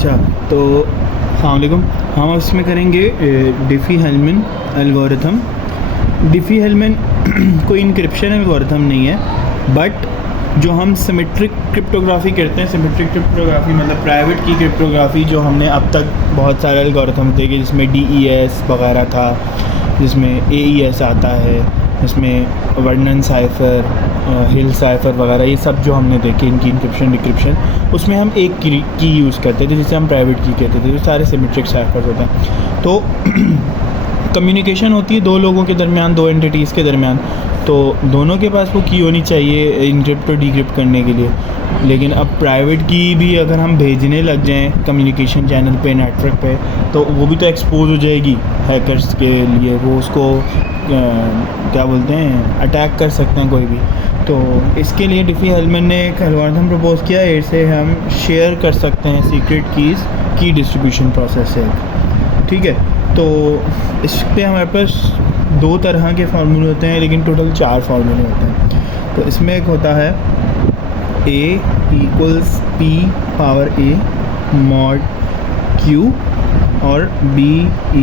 अच्छा, तो अस्सलाम वालेकुम। हम इसमें करेंगे डिफ़ी-हेलमैन एल्गोरिथम। डिफ़ी-हेलमैन कोई इंक्रिप्शन एल्गोरिथम नहीं है, बट जो हम सिमेट्रिक क्रिप्टोग्राफी करते हैं, सिमेट्रिक क्रिप्टोग्राफी मतलब प्राइवेट की क्रिप्टोग्राफी, जो हमने अब तक बहुत सारे एल्गोरिथम देखे, जिसमें DES वगैरह था, जिसमें AES आता है, जिसमें वर्णन साइफ़र, हिल साइफ़र वगैरह, ये सब जो हमने देखे इनकी इंक्रिप्शन डिक्रिप्शन, उसमें हम एक की यूज़ करते थे जिसे हम प्राइवेट की कहते थे। तो सारे सिमेट्रिक साइफ़र्स होते हैं। तो कम्युनिकेशन होती है दो लोगों के दरमियान, दो एंटिटीज़ के दरमियान, तो दोनों के पास वो की होनी चाहिए इनक्रिप्ट और डिक्रिप्ट करने के लिए। लेकिन अब प्राइवेट की भी अगर हम भेजने लग जाएं कम्युनिकेशन चैनल पे, नेटवर्क पे, तो वो भी तो एक्सपोज हो जाएगी हैकर्स के लिए। वो उसको क्या बोलते हैं, अटैक कर सकते हैं कोई भी। तो इसके लिए डिफ़ी-हेलमैन ने एक एल्गोरिथम प्रपोज़ किया है। इससे हम शेयर कर सकते हैं सीक्रेट कीज़ की डिस्ट्रीब्यूशन प्रोसेस से, ठीक है। तो इस पर हमारे पास दो तरह के फार्मूले होते हैं, लेकिन टोटल 4 फार्मूले होते हैं। तो इसमें एक होता है A = P⁻A mod Q और B =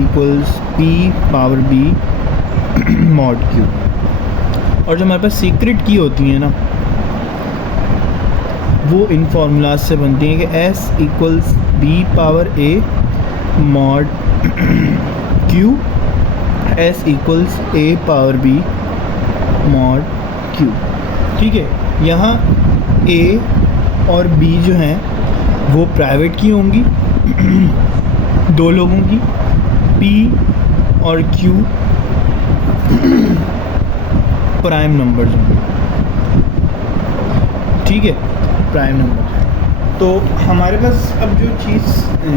P⁻B mod Q। और जो हमारे पास सीक्रेट की होती है ना, वो इन फार्मूलाज से बनती हैं कि S = B⁻A mod Q, S = A⁻B mod Q, ठीक है। यहाँ A और B जो हैं वो प्राइवेट की होंगी दो लोगों की, P और Q प्राइम नंबर्स होंगे, ठीक है, प्राइम नंबर। तो हमारे पास अब जो चीज़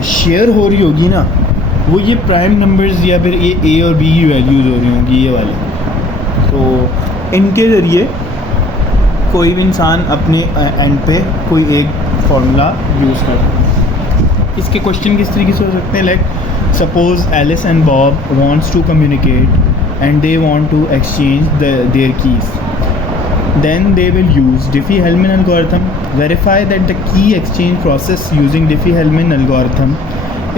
शेयर हो रही होगी ना, वो ये प्राइम नंबर्स या फिर ये A और B की वैल्यूज़ हो रही होंगी, ये वाले। तो इनके ज़रिए कोई भी इंसान अपने एंड पे कोई एक फार्मूला यूज़ कर सकता है। इसके क्वेश्चन किस तरीके से हो सकते हैं, like suppose Alice and Bob wants to communicate and they want to exchange their keys. Then they will use Diffie-Hellman algorithm, verify that the key exchange process using Diffie-Hellman algorithm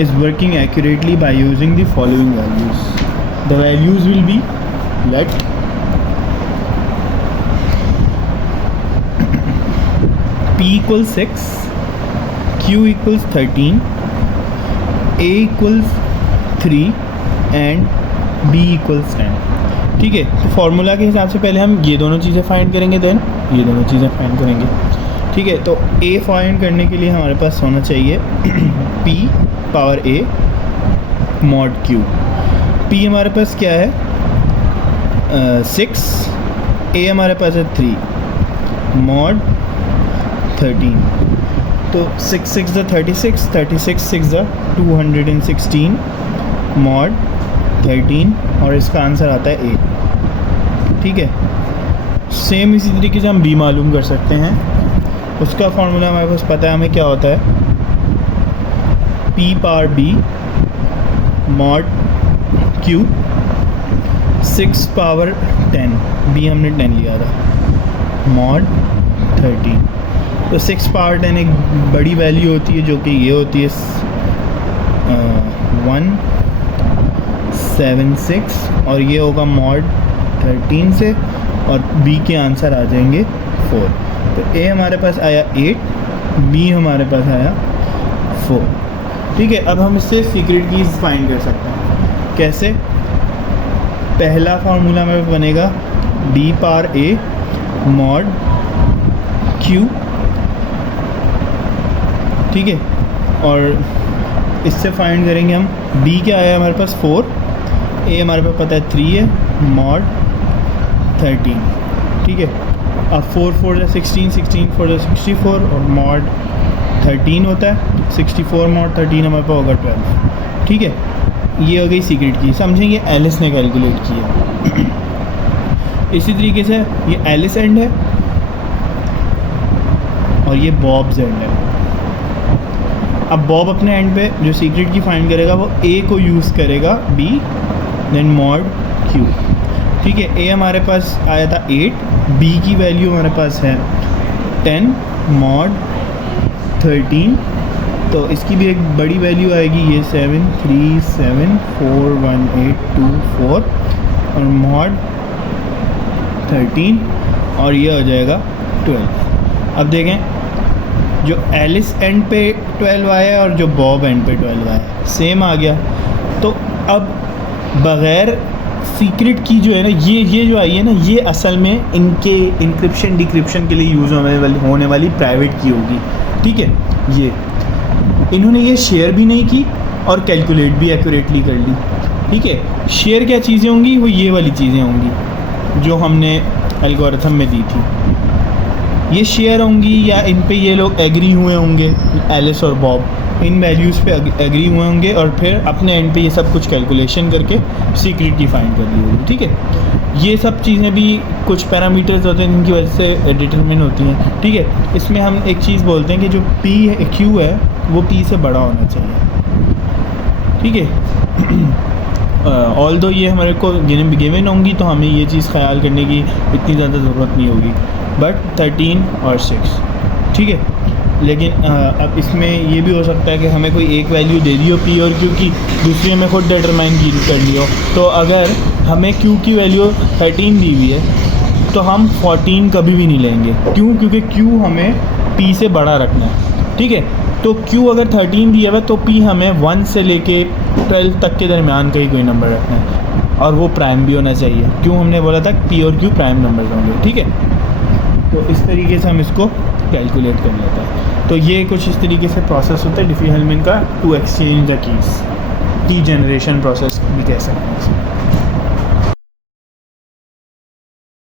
is working accurately by using the following values. The values will be, let P = 6, Q = 13, A = 3 and B = 10, ठीक है। तो formula के हिसाब से पहले हम ये दोनों चीज़ें फाइंड करेंगे, देन ये दोनों चीज़ें फाइंड करेंगे, ठीक है। तो A फाइंड करने के लिए हमारे पास होना चाहिए P⁻A mod Q। P हमारे पास क्या है, 6, A हमारे पास है 3, mod 13। तो 6 6 = 36, 36 6 = 216 mod 13, और इसका आंसर आता है 8, ठीक है। सेम इसी तरीके से हम B मालूम कर सकते हैं। उसका फार्मूला हमारे पास पता है हमें क्या होता है, P⁻B mod Q 6⁻10, B हमने 10 लिया था, mod 13। तो 6⁻10 एक बड़ी वैल्यू होती है, जो कि ये होती है 176, और ये होगा mod 13 से, और B के आंसर आ जाएंगे 4। तो A हमारे पास आया 8, B हमारे पास आया 4, ठीक है। अब हम इससे सीक्रेट कीज़ फाइंड कर सकते हैं। कैसे? पहला फार्मूला में बनेगा D⁻A mod Q, ठीक है। और इससे फाइंड करेंगे हम B क्या आया हमारे पास 4, A हमारे पास पता है 3 है, mod 13, ठीक है। अब 4 4 = 16, 16 4 = 64, और mod 13 होता है 64 mod 13 हमारे पास होगा 12, ठीक है। ये हो गई सीक्रेट की, समझेंगे एलिस ने कैलकुलेट किया। इसी तरीके से ये एलिस एंड है और ये बॉब्स एंड है। अब बॉब अपने एंड पे जो सीक्रेट की फाइंड करेगा वो A को यूज़ करेगा, B देन mod Q, ठीक है। A हमारे पास आया था 8, B की वैल्यू हमारे पास है 10 mod 13 तो इसकी भी एक बड़ी वैल्यू आएगी, ये 7374184 और मॉड 13 और ये हो जाएगा 12। अब देखें जो एलिस एंड पे 12 आया और जो बॉब एंड पे 12 आया सेम आ गया। तो अब बग़ैर सीक्रेट की जो है ना ये जो आई है ना, ये असल में इनके इंक्रिप्शन डिक्रिप्शन के लिए यूज़ होने वाली प्राइवेट की होगी। ठीक है, ये इन्होंने ये शेयर भी नहीं की और कैलकुलेट भी एक्यूरेटली कर ली। ठीक है, शेयर क्या चीज़ें होंगी, वो ये वाली चीज़ें होंगी जो हमने एल्गोरिथम में दी थी, ये शेयर होंगी या इन पे ये लोग एग्री हुए होंगे, एलिस और बॉब इन वैल्यूज़ पे एग्री हुए होंगे और फिर अपने एंड पे ये सब कुछ कैलकुलेशन करके सीक्रेट डिफाइन कर ली होगी। ठीक है, ये सब चीज़ें भी कुछ पैरामीटर्स होते हैं जिनकी वजह से डिटरमिन होती हैं। ठीक है, इसमें हम एक चीज़ बोलते हैं कि जो पी है क्यू है वो पी से बड़ा होना चाहिए। ठीक है, ऑल दो ये हमारे को गिवन होंगी तो हमें ये चीज़ ख्याल करने की इतनी ज़्यादा ज़रूरत नहीं होगी, बट 13 और 6। ठीक है, लेकिन अब इसमें ये भी हो सकता है कि हमें कोई एक वैल्यू दे दी हो पी और क्यू की, दूसरी हमें खुद डिटरमाइन कर ली हो। तो अगर हमें क्यू की वैल्यू 13 दी हुई है तो हम 14 कभी भी नहीं लेंगे। क्यों? क्योंकि क्यू हमें पी से बड़ा रखना है। ठीक है, तो क्यू अगर 13 दिया हुआ तो पी हमें 1 से लेके 12 तक के दरमियान का ही कोई नंबर रखना है और वो प्राइम भी होना चाहिए। क्यों हमने बोला था पी और क्यू प्राइम नंबर होंगे। ठीक है, तो इस तरीके से हम इसको कैलकुलेट कर लेते हैं। तो ये कुछ इस तरीके से प्रोसेस होता है डिफ़ी-हेल्मन का टू एक्सचेंज द कीज़, की जनरेशन प्रोसेस भी कह सकते हैं।